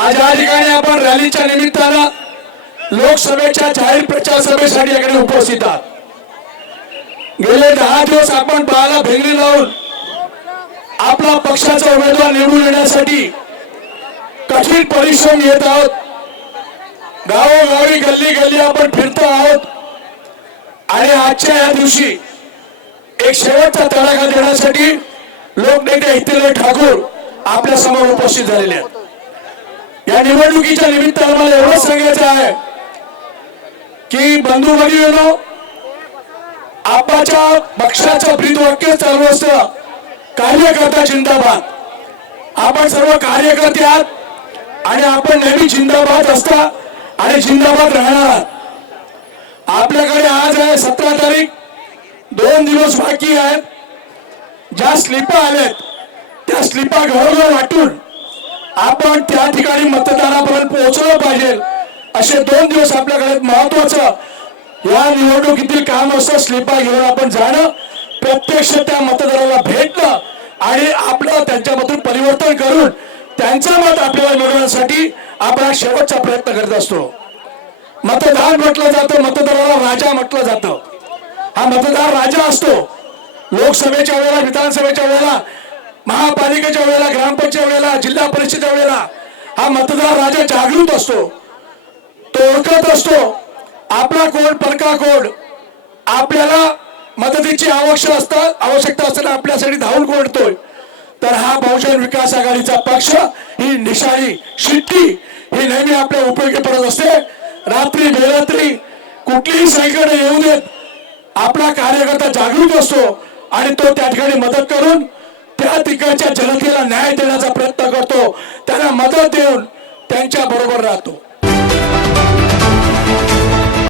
आज या ठिकाणी आपण रॅलीच्या निमित्तानं लोकसभेच्या जाहीर प्रचार सभेसाठी याकडे उपस्थित आहात। गेले 10 दिवस आपण बाळाला भेंगरी लावून आपला पक्षाचा उमेदवार निवडून येण्यासाठी कठीण परिश्रम घेत आहोत। गावोगावी गल्ली गल्ली आपण फिरतो आहोत आणि आजच्या या दिवशी एक शेवटचा तडाखा देण्यासाठी लोकनेते हितेंद्र ठाकूर आपल्या समोर उपस्थित झालेले आहेत। या निवडणुकीच्या निमित्तानं मला एवढंच सांगायचं आहे की बंधू भगिनींनो, आपाच्या पक्षाचं ब्रीदवाक्य चालू असतं, कार्यकर्ता जिंदाबाद। आपण सर्व कार्यकर्ते आहात आणि आपण नेहमी जिंदाबाद असता आणि जिंदाबाद राहणार। आपल्याकडे आज आहे 17 तारीख, 2 दिवस बाकी आहेत। ज्या स्लिपा आल्यात त्या स्लिपा घरोघर वाटून आपण त्या ठिकाणी मतदारापर्यंत पोहोचलं पाहिजे। असे 2 दिवस आपल्याकडे महत्वाचं या निवडणुकीतील काम असतं। स्लिपा घेऊन आपण जाणं, प्रत्यक्ष त्या मतदाराला भेटणं आणि आपलं त्यांच्यामधून परिवर्तन करून त्यांचं मत आपल्याला मिळवण्यासाठी आपण शेवटचा प्रयत्न करत असतो। मतदार म्हटलं जातं, मतदाराला राजा म्हटलं जातं। हा मतदार राजा असतो। लोकसभेच्या वेळेला, विधानसभेच्या वेळेला, महापालिकेच्या वेळेला, ग्रामपंचायत वेळेला, जिल्हा परिषदेच्या वेळेला हा मतदार राजा जागृत असतो, तो ओळखत असतो आपला कोण परका कोण, आपल्याला मदतीची आवश्यकता असताना आपल्यासाठी धावून कोणतोय। तर हा बहुजन विकास आघाडीचा पक्ष, ही निशाणी शिट्टी ही नेहमी आपल्या उपयोगी पडत असते। रात्री बेरात्री कुठलीही संकट येऊ देत, आपला कार्यकर्ता जागृत असतो आणि तो त्या ठिकाणी मदत करून त्या ठिकाणच्या जनतेला न्याय देण्याचा प्रयत्न करतो, त्यांना मदत देऊन त्यांच्या बरोबर राहतो।